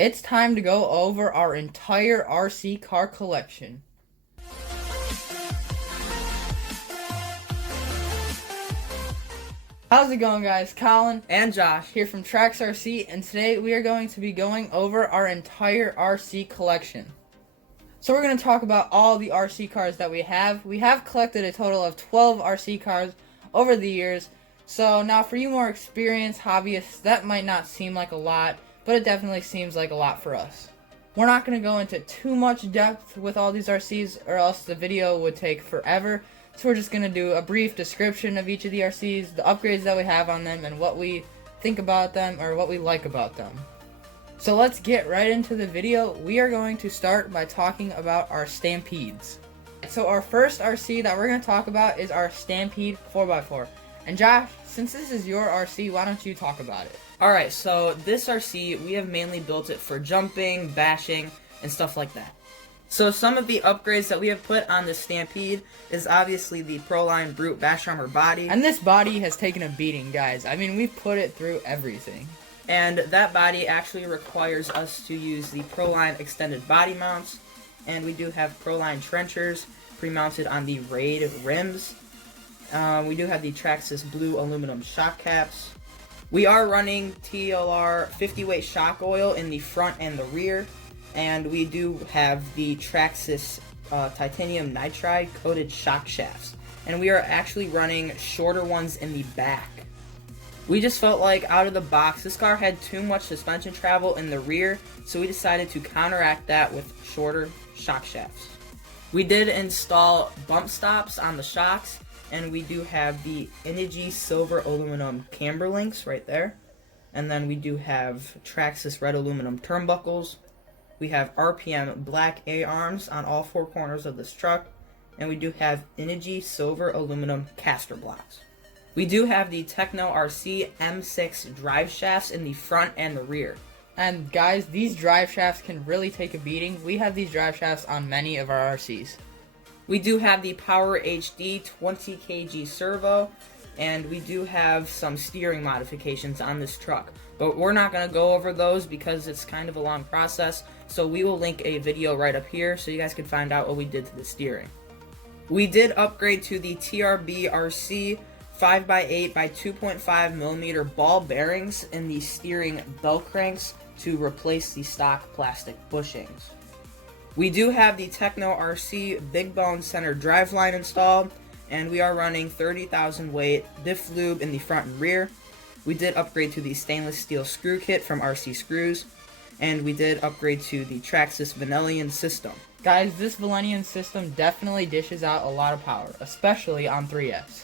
It's time to go over our entire RC car collection. How's it going, guys? Colin and Josh here from Trax RC, and today we are going to be going over our entire RC collection. So we're going to talk about all the RC cars that we have. We have collected a total of 12 RC cars over the years. So now for you more experienced hobbyists, that might not seem like a lot, but it definitely seems like a lot for us. We're not going to go into too much depth with all these RCs or else the video would take forever. So we're just going to do a brief description of each of the RCs, the upgrades that we have on them, and what we think about them or what we like about them. So let's get right into the video. We are going to start by talking about our Stampedes. So our first RC that we're going to talk about is our Stampede 4x4. And Josh, since this is your RC, why don't you talk about it? Alright, so this RC, we have mainly built it for jumping, bashing, and stuff like that. So some of the upgrades that we have put on the Stampede is obviously the Proline Brute Bash Armor body. And this body has taken a beating, guys. I mean, we've put it through everything. And that body actually requires us to use the Proline extended body mounts. And we do have Proline trenchers pre-mounted on the Raid rims. We do have the Traxxas blue aluminum shock caps. We are running TLR 50 weight shock oil in the front and the rear. And we do have the Traxxas titanium nitride coated shock shafts. And we are actually running shorter ones in the back. We just felt like out of the box, this car had too much suspension travel in the rear, so we decided to counteract that with shorter shock shafts. We did install bump stops on the shocks, and we do have the Energy silver aluminum camber links right there. And then we do have Traxxas red aluminum turnbuckles. We have RPM black A-arms on all four corners of this truck. And we do have Energy silver aluminum caster blocks. We do have the Techno RC M6 drive shafts in the front and the rear. And guys, these drive shafts can really take a beating. We have these drive shafts on many of our RCs. We do have the Power HD 20 kg servo, and we do have some steering modifications on this truck. But we're not going to go over those because it's kind of a long process, so we will link a video right up here so you guys can find out what we did to the steering. We did upgrade to the TRB RC 5x8 by 2.5 millimeter ball bearings in the steering bell cranks to replace the stock plastic bushings. We do have the Techno RC Big Bone Center driveline installed, and we are running 30,000 weight diff lube in the front and rear. We did upgrade to the stainless steel screw kit from RC Screws, and we did upgrade to the Traxxas Vanillion system. Guys, this Vanillion system definitely dishes out a lot of power, especially on 3S.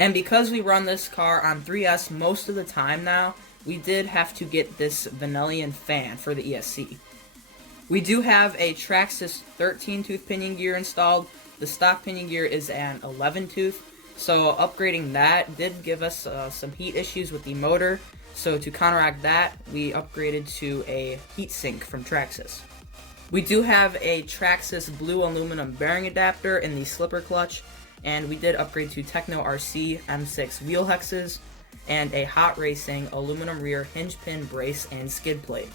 And because we run this car on 3S most of the time now, we did have to get this Vanillion fan for the ESC. We do have a Traxxas 13-tooth pinion gear installed. The stock pinion gear is an 11-tooth, so upgrading that did give us some heat issues with the motor. So to counteract that, we upgraded to a heat sink from Traxxas. We do have a Traxxas blue aluminum bearing adapter in the slipper clutch, and we did upgrade to Techno RC M6 wheel hexes and a Hot Racing aluminum rear hinge pin brace and skid plate.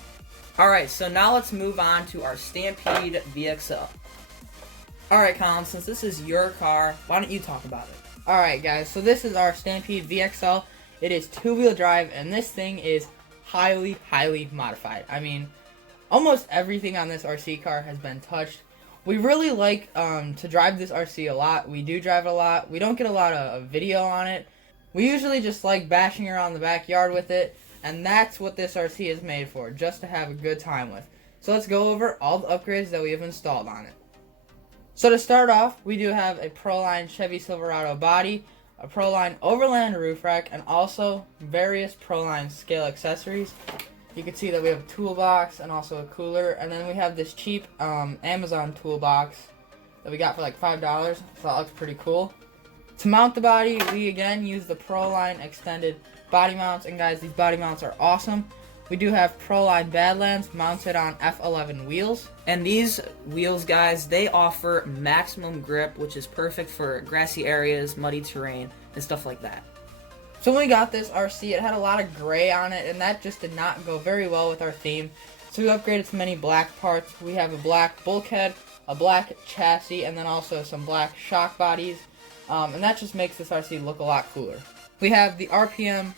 Alright, so now let's move on to our Stampede VXL. Alright, Colin, since this is your car, why don't you talk about it? Alright, guys, so this is our Stampede VXL. It is two-wheel drive, and this thing is highly, highly modified. I mean, almost everything on this RC car has been touched. We really like to drive this RC a lot. We do drive it a lot. We don't get a lot of video on it. We usually just like bashing around the backyard with it. And that's what this RC is made for, just to have a good time with. So let's go over all the upgrades that we have installed on it. So to start off, we do have a Proline Chevy Silverado body, a Proline Overland roof rack, and also various Proline scale accessories. You can see that we have a toolbox and also a cooler, and then we have this cheap Amazon toolbox that we got for like $5, so that looks pretty cool. To mount the body, we again use the Proline extended body mounts, and guys, these body mounts are awesome. We do have Proline Badlands mounted on F11 wheels. And these wheels, guys, they offer maximum grip, which is perfect for grassy areas, muddy terrain, and stuff like that. So when we got this RC, it had a lot of gray on it, and that just did not go very well with our theme. So we upgraded to many black parts. We have a black bulkhead, a black chassis, and then also some black shock bodies. And that just makes this RC look a lot cooler. We have the RPM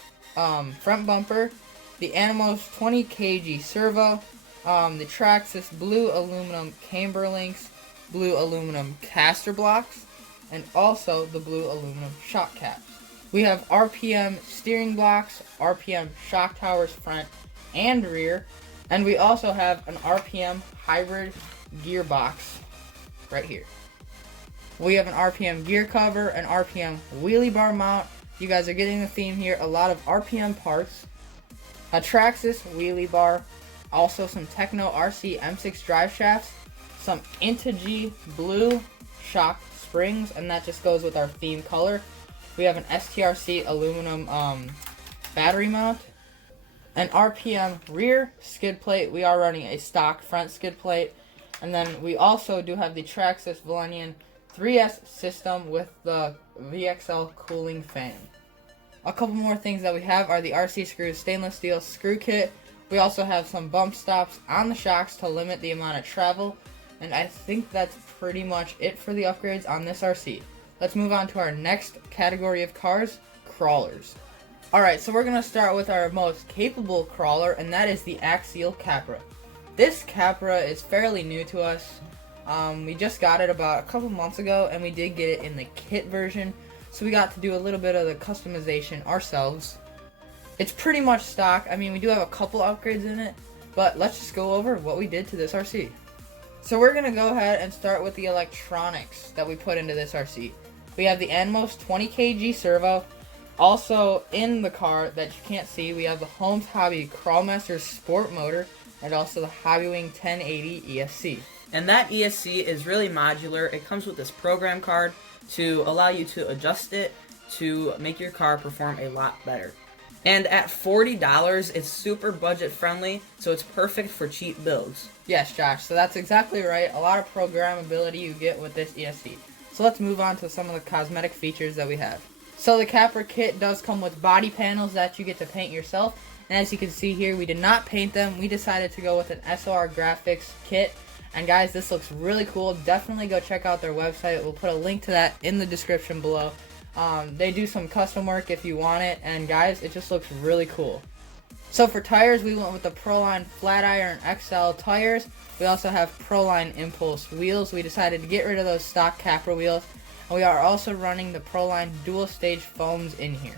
front bumper, the Animos 20 kg servo, the Traxxas blue aluminum camber links, blue aluminum caster blocks, and also the blue aluminum shock caps. We have RPM steering blocks, RPM shock towers front and rear, and we also have an RPM hybrid gearbox right here. We have an RPM gear cover, an RPM wheelie bar mount. You guys are getting the theme here. A lot of RPM parts. A Traxxas wheelie bar. Also some Techno RC M6 drive shafts. Some Integy blue shock springs, and that just goes with our theme color. We have an STRC aluminum battery mount. An RPM rear skid plate. We are running a stock front skid plate. And then we also do have the Traxxas Valenian 3S system with the VXL cooling fan. A couple more things that we have are the RC Screws stainless steel screw kit. We also have some bump stops on the shocks to limit the amount of travel. And I think that's pretty much it for the upgrades on this RC. Let's move on to our next category of cars, crawlers. Alright, so we're going to start with our most capable crawler, and that is the Axial Capra. This Capra is fairly new to us. We just got it about a couple months ago, and we did get it in the kit version, so we got to do a little bit of the customization ourselves. It's pretty much stock. I mean, we do have a couple upgrades in it, but let's just go over what we did to this RC. So we're going to go ahead and start with the electronics that we put into this RC. We have the Animos 20 kg servo. Also in the car that you can't see, we have the Holmes Hobby Crawlmaster Sport motor and also the Hobbywing 1080 ESC. And that ESC is really modular. It comes with this program card to allow you to adjust it to make your car perform a lot better. And at $40, it's super budget friendly, so it's perfect for cheap builds. Yes, Josh, so that's exactly right. A lot of programmability you get with this ESC. So let's move on to some of the cosmetic features that we have. So the Capra kit does come with body panels that you get to paint yourself. And as you can see here, we did not paint them. We decided to go with an SOR graphics kit. And guys, this looks really cool. Definitely go check out their website. We'll put a link to that in the description below. They do some custom work if you want it. And guys, it just looks really cool. So for tires, we went with the Proline Flatiron XL tires. We also have Proline Impulse wheels. We decided to get rid of those stock Capra wheels. And we are also running the Proline dual stage foams in here.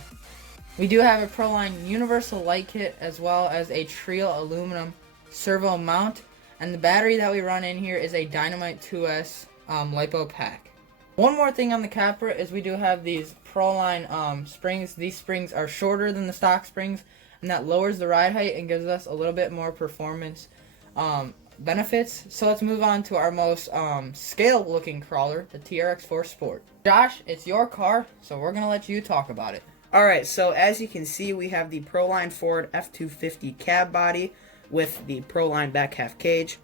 We do have a Proline universal light kit as well as a Trio aluminum servo mount. And the battery that we run in here is a Dynamite 2S LiPo pack. One more thing on the Capra is we do have these Proline springs. These springs are shorter than the stock springs, and that lowers the ride height and gives us a little bit more performance benefits. So let's move on to our most scale looking crawler, the TRX Sport. Josh, it's your car, so we're going to let you talk about it. Alright, so as you can see, we have the Proline Ford F250 cab body with the Proline back half cage.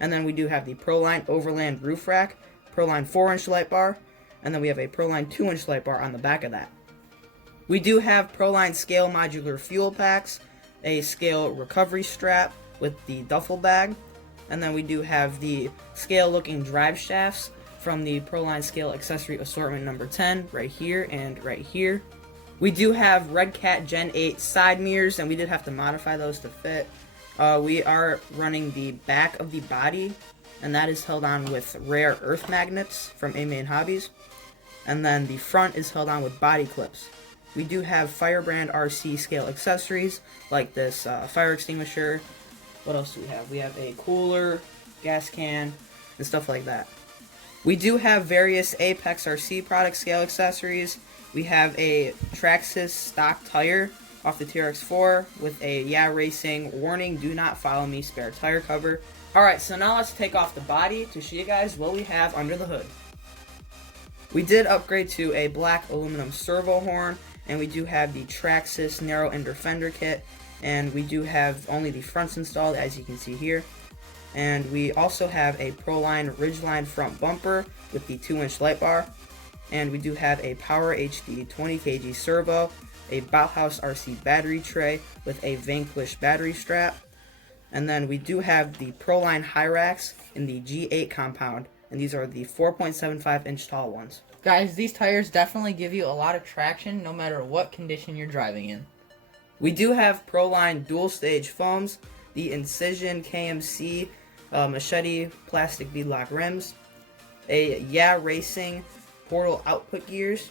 And then we do have the Proline Overland roof rack, Proline 4-inch light bar, and then we have a Proline 2-inch light bar on the back of that. We do have Proline scale modular fuel packs, a scale recovery strap with the duffel bag, and then we do have the scale looking drive shafts from the Proline scale accessory assortment number 10 right here and right here. We do have Redcat Gen8 side mirrors, and we did have to modify those to fit. We are running the back of the body, and that is held on with rare earth magnets from A-Main Hobbies. And then the front is held on with body clips. We do have Firebrand RC scale accessories, like this fire extinguisher. What else do we have? We have a cooler, gas can, and stuff like that. We do have various Apex RC product scale accessories. We have a Traxxas stock tire off the TRX 4 with a Yeah Racing warning, do not follow me spare tire cover. Alright, so now let's take off the body to show you guys what we have under the hood. We did upgrade to a black aluminum servo horn, and we do have the Traxxas narrow ender fender kit, and we do have only the fronts installed, as you can see here. And we also have a Proline Ridgeline front bumper with the 2-inch light bar. And we do have a Power HD 20 kg servo, a Bauhaus RC battery tray with a Vanquish battery strap, And then we do have the Proline high racks in the G8 compound, and these are the 4.75 inch tall ones. Guys, these tires definitely give you a lot of traction no matter what condition you're driving in. We do have Proline dual stage foams, the Incision KMC Machete plastic beadlock rims, a Yeah Racing Portal output gears.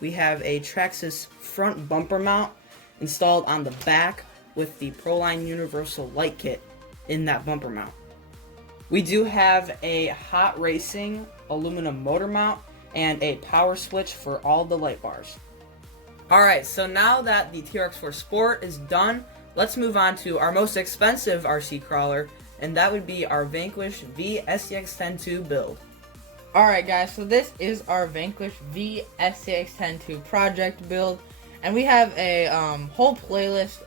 We have a Traxxas front bumper mount installed on the back with the Proline Universal Light Kit in that bumper mount. We do have a Hot Racing aluminum motor mount and a power switch for all the light bars. Alright, so now that the TRX Sport is done, let's move on to our most expensive RC crawler, and that would be our Vanquish VSU X10 build. Alright guys, so this is our Vanquish VSU X10 project build, and we have a whole playlist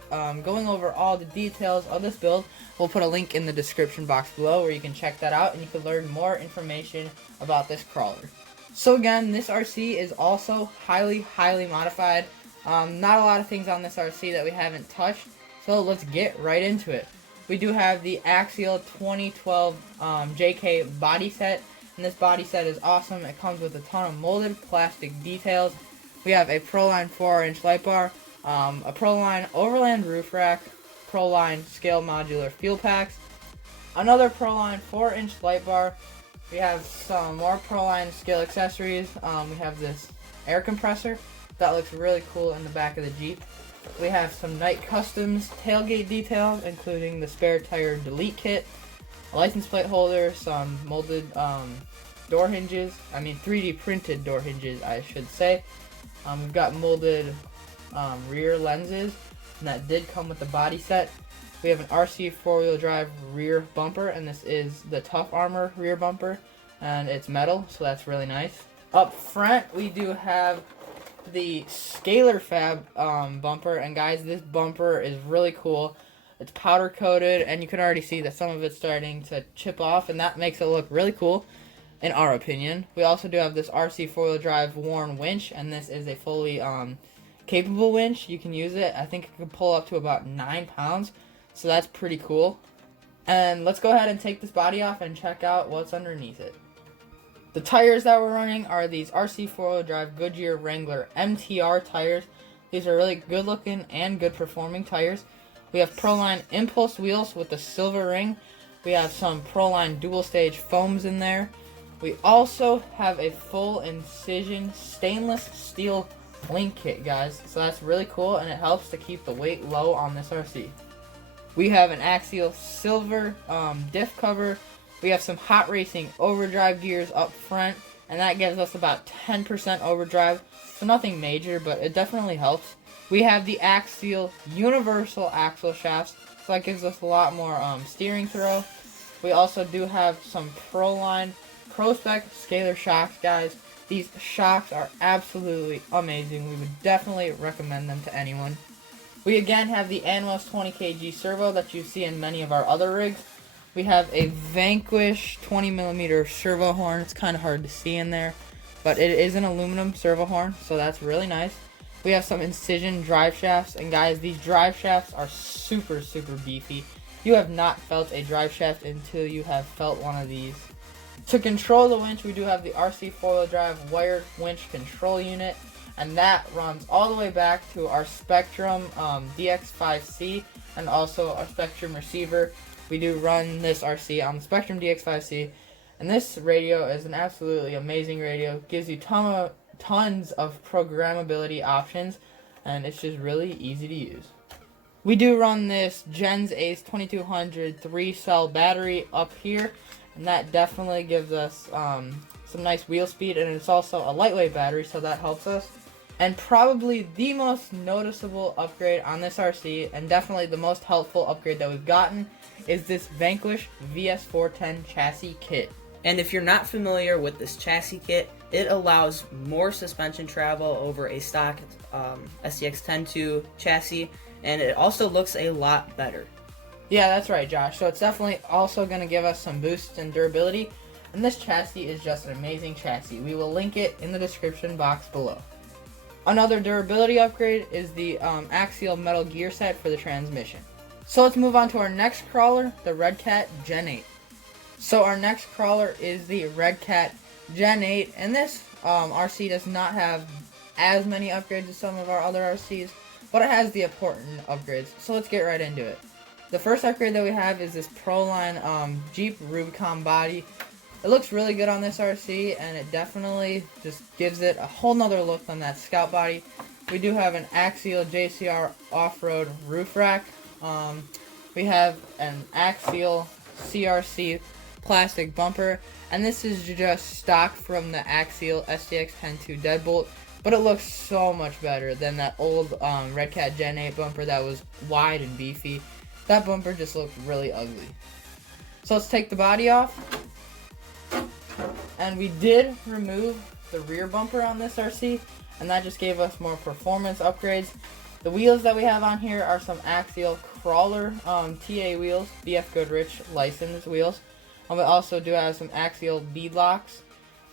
going over all the details of this build. We'll put a link in the description box below where you can check that out and you can learn more information about this crawler. So again, this RC is also highly modified. Not a lot of things on this RC that we haven't touched, so let's get right into it. We do have the Axial 2012 JK body set, and this body set is awesome. It comes with a ton of molded plastic details. We have a Proline 4-inch light bar, a Proline overland roof rack, Proline scale modular fuel packs, another Proline 4-inch light bar. We have some more Proline scale accessories. We have this air compressor that looks really cool in the back of the Jeep. We have some Night Customs tailgate details, including the spare tire delete kit, a license plate holder, some molded door hinges. 3D printed door hinges, I should say. We've got molded rear lenses, and that did come with the body set. We have an RC four-wheel drive rear bumper, and this is the Tough Armor rear bumper, and it's metal, so that's really nice. Up front, we do have the Scalar Fab bumper, and guys, this bumper is really cool. It's powder coated, and you can already see that some of it's starting to chip off, and that makes it look really cool, in our opinion. We also do have this RC four-wheel drive worn winch, and this is a fully capable winch. You can use it. I think it can pull up to about 9 pounds. So that's pretty cool. And let's go ahead and take this body off and check out what's underneath it. The tires that we're running are these RC four-wheel drive Goodyear Wrangler MTR tires. These are really good looking and good performing tires. We have Proline Impulse wheels with the silver ring. We have some Proline dual stage foams in there. We also have a full Incision stainless steel link kit, guys. So that's really cool, and it helps to keep the weight low on this RC. We have an Axial silver diff cover. We have some Hot Racing overdrive gears up front, and that gives us about 10% overdrive. So nothing major, but it definitely helps. We have the Axial universal axle shafts, so that gives us a lot more steering throw. We also do have some Proline Pro-Spec scalar shocks, guys. These shocks are absolutely amazing. We would definitely recommend them to anyone. We again have the Anwes 20 kg servo that you see in many of our other rigs. We have a Vanquish 20mm servo horn. It's kind of hard to see in there, but it is an aluminum servo horn, so that's really nice. We have some Incision drive shafts, and guys, these drive shafts are super beefy. You have not felt a drive shaft until you have felt one of these. To control the winch, we do have the RC four-wheel drive wired winch control unit, and that runs all the way back to our Spectrum DX5C and also our Spectrum receiver. We do run this RC on the Spectrum DX5C, and this radio is an absolutely amazing radio. Gives you tons of programmability options, and it's just really easy to use. We do run this Gens Ace 2200 3-cell battery up here, and that definitely gives us some nice wheel speed, and it's also a lightweight battery, so that helps us. And probably the most noticeable upgrade on this RC, and definitely the most helpful upgrade that we've gotten, is this Vanquish VS410 chassis kit. And if you're not familiar with this chassis kit, it allows more suspension travel over a stock SCX-10-2 chassis, and it also looks a lot better. Yeah, that's right, Josh. So it's definitely also going to give us some boosts in durability, and this chassis is just an amazing chassis. We will link it in the description box below. Another durability upgrade is the Axial metal gear set for the transmission. So let's move on to our next crawler, the Redcat Gen8. So our next crawler is the Redcat Gen8, and this RC does not have as many upgrades as some of our other RCs, but it has the important upgrades. So let's get right into it. The first upgrade that we have is this Proline Jeep Rubicon body. It looks really good on this RC, and it definitely just gives it a whole nother look than that Scout body. We do have an Axial JCR off-road roof rack. We have an Axial CRC plastic bumper, and this is just stock from the Axial SDX10-2 deadbolt, but it looks so much better than that old Redcat Gen8 bumper that was wide and beefy. That bumper just looked really ugly. So let's take the body off. And we did remove the rear bumper on this RC, and that just gave us more performance upgrades. The wheels that we have on here are some Axial Crawler TA wheels, BF Goodrich licensed wheels. And we also do have some Axial beadlocks.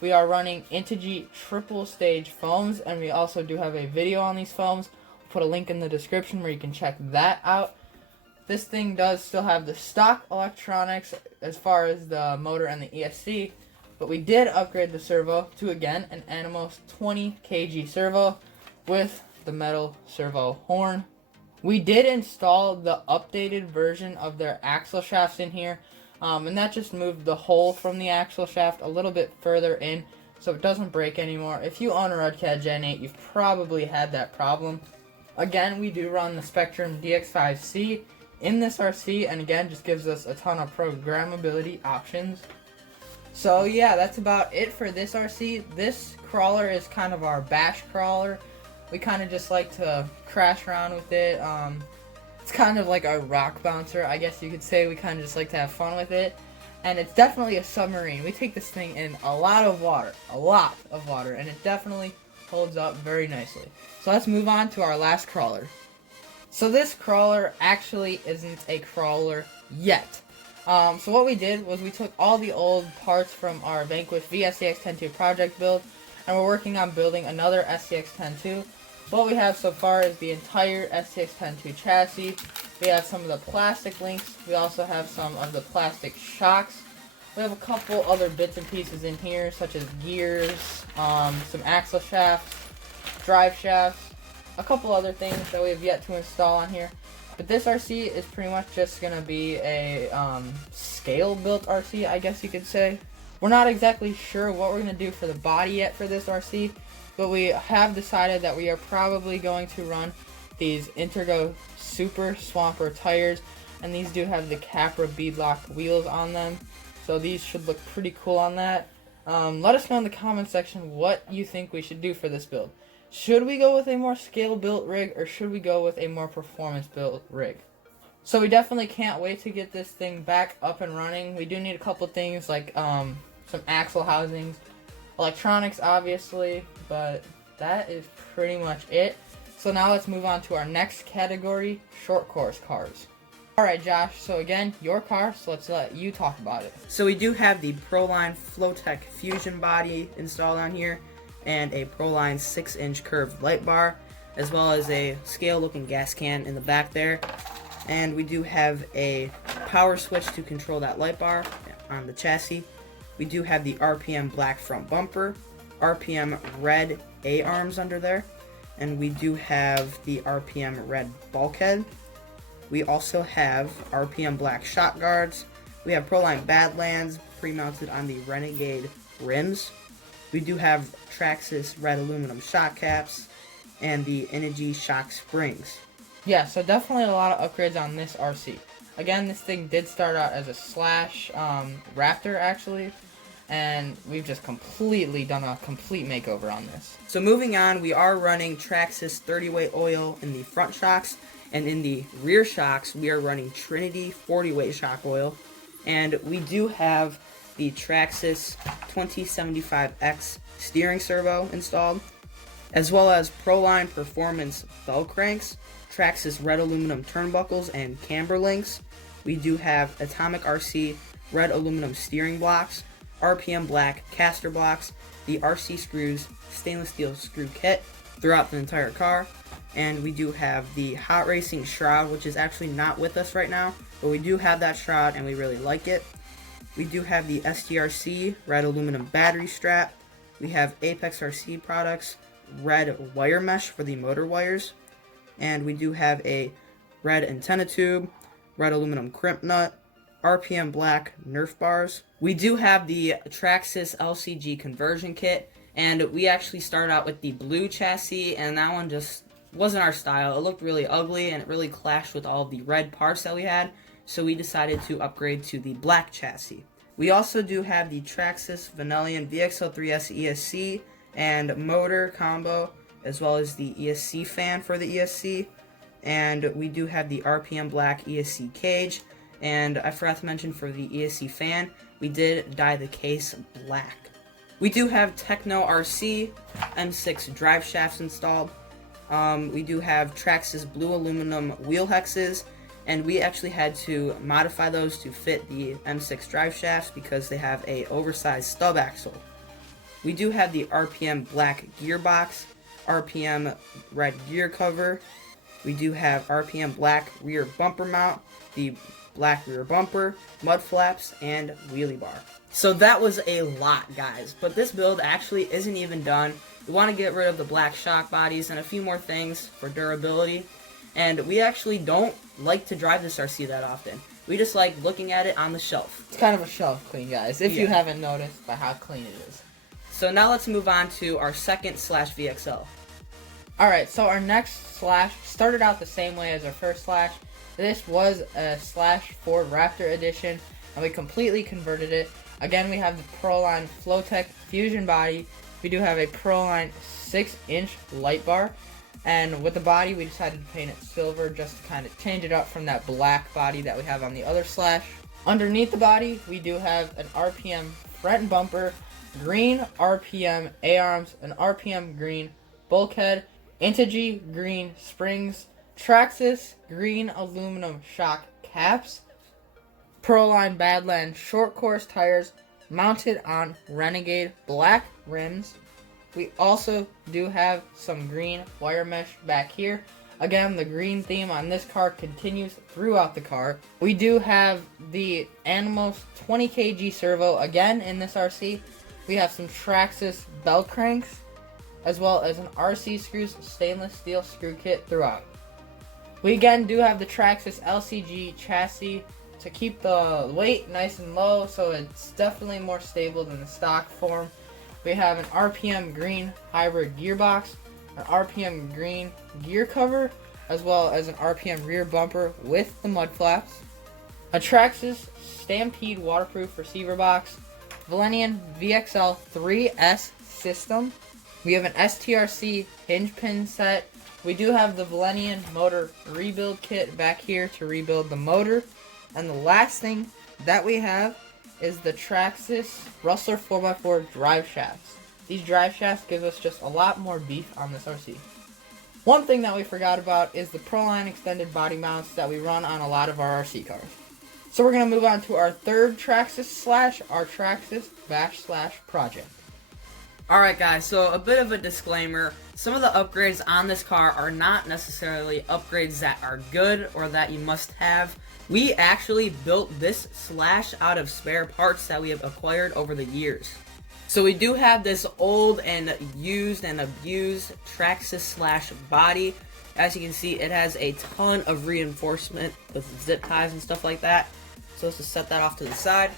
We are running Intigi triple stage foams, and we also do have a video on these foams. We'll put a link in the description where you can check that out. This thing does still have the stock electronics as far as the motor and the ESC, but we did upgrade the servo to, again, an Animos 20 kg servo with the metal servo horn. We did install the updated version of their axle shafts in here, and that just moved the hole from the axle shaft a little bit further in so it doesn't break anymore. If you own a Redcat Gen8, you've probably had that problem. Again, we do run the Spectrum DX5C in this RC, and again, just gives us a ton of programmability options. So yeah, that's about it for this RC. This crawler is kind of our bash crawler. We kind of just like to crash around with it. It's kind of like our rock bouncer, I guess you could say. We kind of just like to have fun with it. And it's definitely a submarine. We take this thing in a lot of water, and it definitely holds up very nicely. So let's move on to our last crawler. So this crawler actually isn't a crawler yet. So what we did was we took all the old parts from our Vanquish VSU X10 project build, and we're working on building another SCX-10-2. What we have so far is the entire SCX-10-2 chassis. We have some of the plastic links. We also have some of the plastic shocks. We have a couple other bits and pieces in here, such as gears, some axle shafts, drive shafts, a couple other things that we have yet to install on here. But this RC is pretty much just going to be a scale-built RC, I guess you could say. We're not exactly sure what we're going to do for the body yet for this RC, but we have decided that we are probably going to run these Intergo Super Swamper tires, and these do have the Capra beadlock wheels on them, so these should look pretty cool on that. Let us know in the comment section what you think we should do for this build. Should we go with a more scale-built rig, or should we go with a more performance-built rig? So we definitely can't wait to get this thing back up and running. We do need a couple things like some axle housings, electronics obviously, but that is pretty much it. So now let's move on to our next category, short course cars. Alright Josh, so again, your car, so let's let you talk about it. So we do have the Proline Flowtech Fusion body installed on here, and a Proline 6-inch curved light bar, as well as a scale-looking gas can in the back there. And we do have a power switch to control that light bar on the chassis. We do have the RPM black front bumper, RPM red A-arms under there, and we do have the RPM red bulkhead. We also have RPM black shock guards. We have Proline Badlands pre-mounted on the Renegade rims. We do have Traxxas red aluminum shock caps and the Energy shock springs. Yeah, so definitely a lot of upgrades on this RC. Again, this thing did start out as a Slash Raptor actually, and we've just completely done a complete makeover on this. So moving on, we are running Traxxas 30-weight oil in the front shocks, and in the rear shocks we are running Trinity 40-weight shock oil, and we do have the Traxxas 2075X steering servo installed, as well as Proline Performance bell cranks, Traxxas red aluminum turnbuckles and camber links. We do have Atomic RC red aluminum steering blocks, RPM black caster blocks, the RC screws stainless steel screw kit, throughout the entire car. And we do have the Hot Racing shroud, which is actually not with us right now, but we do have that shroud and we really like it. We do have the STRC red aluminum battery strap. We have Apex RC products red wire mesh for the motor wires. And we do have a red antenna tube, red aluminum crimp nut, RPM black Nerf bars. We do have the Traxxas LCG conversion kit, and we actually started out with the blue chassis, and that one just wasn't our style. It looked really ugly, and it really clashed with all of the red parts that we had, so we decided to upgrade to the black chassis. We also do have the Traxxas Vanillion VXL3S ESC and motor combo, as well as the ESC fan for the ESC. And we do have the RPM black ESC cage. And I forgot to mention for the ESC fan, we did dye the case black. We do have Techno RC M6 drive shafts installed. We do have Traxxas blue aluminum wheel hexes, and we actually had to modify those to fit the M6 drive shafts because they have a oversized stub axle. We do have the RPM black gearbox, RPM red gear cover. We do have RPM black rear bumper mount, the black rear bumper, mud flaps, and wheelie bar. So that was a lot, guys, but this build actually isn't even done. We want to get rid of the black shock bodies and a few more things for durability. And we actually don't like to drive this RC that often. We just like looking at it on the shelf. It's kind of a shelf clean, guys, if you haven't noticed by how clean it is. So now let's move on to our second Slash VXL. Alright, so our next Slash started out the same way as our first Slash. This was a Slash Ford Raptor edition, and we completely converted it. Again, we have the Proline Flowtech Fusion body. We do have a Proline 6-inch light bar. And with the body, we decided to paint it silver just to kind of change it up from that black body that we have on the other Slash. Underneath the body, we do have an RPM front and bumper, green RPM A-arms, an RPM green bulkhead, Integy green springs, Traxxas green aluminum shock caps, Proline Badland short course tires mounted on Renegade black rims. We also do have some green wire mesh back here. Again, the green theme on this car continues throughout the car. We do have the Animals 20 kg servo again in this RC. We have some Traxxas belt cranks, as well as an RC Screws stainless steel screw kit throughout. We again do have the Traxxas LCG chassis to keep the weight nice and low, so it's definitely more stable than the stock form. We have an RPM green hybrid gearbox, an RPM green gear cover, as well as an RPM rear bumper with the mud flaps, a Traxxas Stampede waterproof receiver box, Vanillion VXL 3S system. We have an STRC hinge pin set. We do have the Vanillion motor rebuild kit back here to rebuild the motor. And the last thing that we have is the Traxxas Rustler 4x4 drive shafts. These drive shafts give us just a lot more beef on this RC. One thing that we forgot about is the Proline extended body mounts that we run on a lot of our RC cars. So we're going to move on to our third Traxxas Slash, our Traxxas Slash project. Alright guys, so a bit of a disclaimer. Some of the upgrades on this car are not necessarily upgrades that are good or that you must have. We actually built this Slash out of spare parts that we have acquired over the years. So we do have this old and used and abused Traxxas Slash body. As you can see, it has a ton of reinforcement with zip ties and stuff like that. So let's just set that off to the side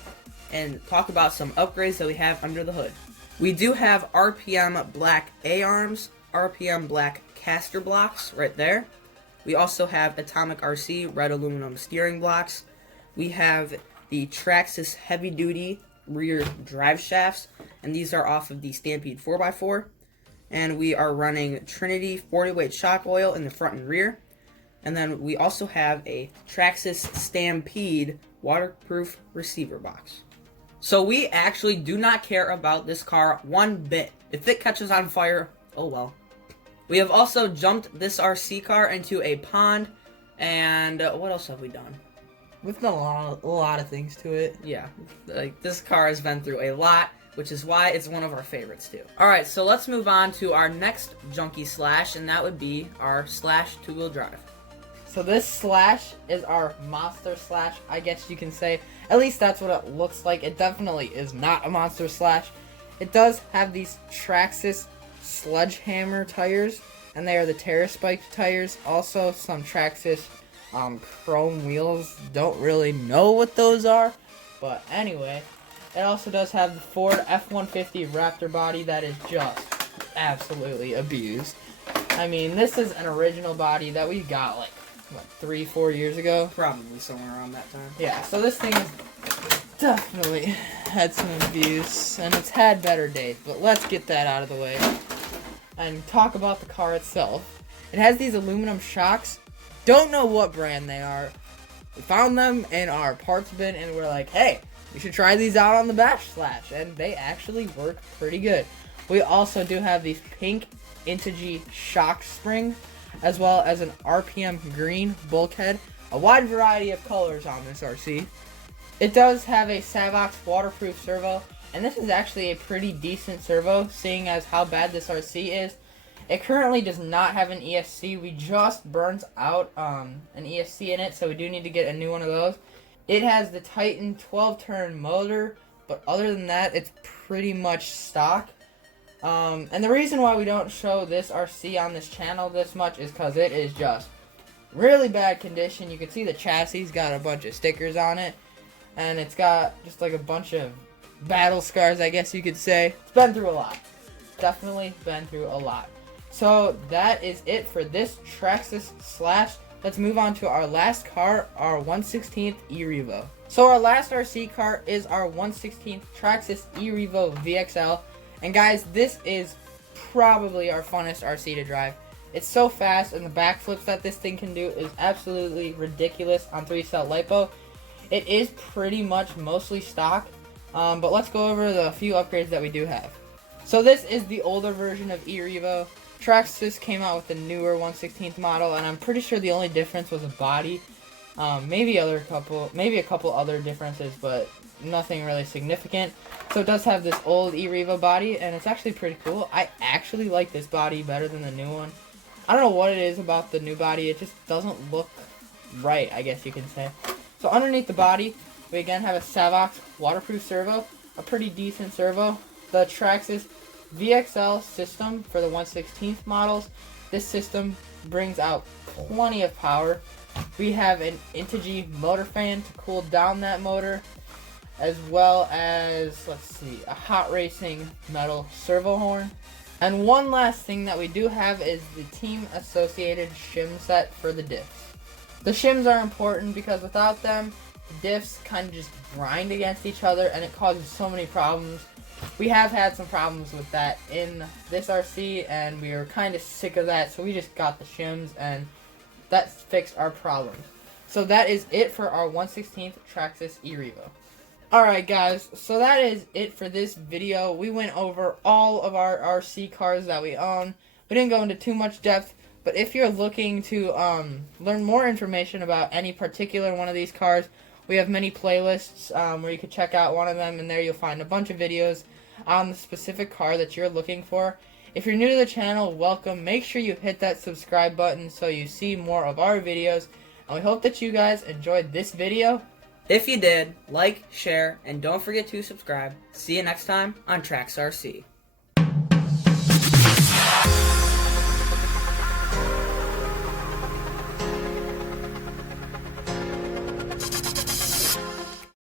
and talk about some upgrades that we have under the hood. We do have RPM black A-arms, RPM black caster blocks right there. We also have Atomic RC red aluminum steering blocks. We have the Traxxas heavy duty rear drive shafts, and these are off of the Stampede 4x4. And we are running Trinity 40 weight shock oil in the front and rear. And then we also have a Traxxas Stampede waterproof receiver box. So we actually do not care about this car one bit. If it catches on fire, oh well. We have also jumped this RC car into a pond, and what else have we done? We've done a lot of things to it. Yeah, like this car has been through a lot. which is why it's one of our favorites too. Alright, so let's move on to our next junky Slash, and that would be our Slash two-wheel drive. So this Slash is our monster Slash, I guess you can say. At least that's what it looks like. It definitely is not a monster Slash. It does have these Traxxas Sledgehammer tires, and they are the Terra Spike tires. Also, some Traxxas chrome wheels. Don't really know what those are, but anyway. It also does have the Ford F-150 Raptor body that is just absolutely abused. I mean, this is an original body that we got like, what, 3-4 years ago? Probably somewhere around that time. Yeah, so this thing has definitely had some abuse, and it's had better days, but let's get that out of the way and talk about the car itself. It has these aluminum shocks. Don't know what brand they are. We found them in our parts bin, and we're like, hey, you should try these out on the Bash Slash, and they actually work pretty good. We also do have these pink Integy shock springs, as well as an RPM green bulkhead. A wide variety of colors on this RC. It does have a Savox waterproof servo, and this is actually a pretty decent servo, seeing as how bad this RC is. It currently does not have an ESC. We just burnt out an ESC in it, so we do need to get a new one of those. It has the Titan 12-turn motor, but other than that, it's pretty much stock. And the reason why we don't show this RC on this channel this much is because it is just really bad condition. You can see the chassis got a bunch of stickers on it, and it's got just like a bunch of battle scars, I guess you could say. It's been through a lot. Definitely been through a lot. So that is it for this Traxxas Slash. Let's move on to our last car, our 1/16th Areevo. So our last RC car is our 1/16th Traxxas Areevo VXL. And guys, this is probably our funnest RC to drive. It's so fast, and the backflips that this thing can do is absolutely ridiculous on 3-cell LiPo. It is pretty much mostly stock, but let's go over the few upgrades that we do have. So this is the older version of Areevo. Traxxas came out with the newer 1/16th model, and I'm pretty sure the only difference was a body. Maybe a couple other differences, but nothing really significant. So it does have this old Areevo body, and it's actually pretty cool. I actually like this body better than the new one. I don't know what it is about the new body. It just doesn't look right, I guess you can say. So underneath the body, we again have a Savox waterproof servo, a pretty decent servo. The Traxxas VXL system for the 1/16th models. This system brings out plenty of power. We have an Integy motor fan to cool down that motor, as well as, let's see, a hot racing metal servo horn. And one last thing that we do have is the team associated shim set for the diffs. The shims are important because without them, the diffs kind of just grind against each other, and it causes so many problems. We have had some problems with that in this RC, and we were kind of sick of that, so we just got the shims, and that fixed our problems. So that is it for our 1/16th Traxxas Areevo. Alright guys, so that is it for this video. We went over all of our RC cars that we own. We didn't go into too much depth, but if you're looking to learn more information about any particular one of these cars, we have many playlists where you can check out one of them, and there you'll find a bunch of videos on the specific car that you're looking for. If you're new to the channel, welcome. Make sure you hit that subscribe button so you see more of our videos, and we hope that you guys enjoyed this video. If you did, like, share, and don't forget to subscribe. See you next time on Trax RC.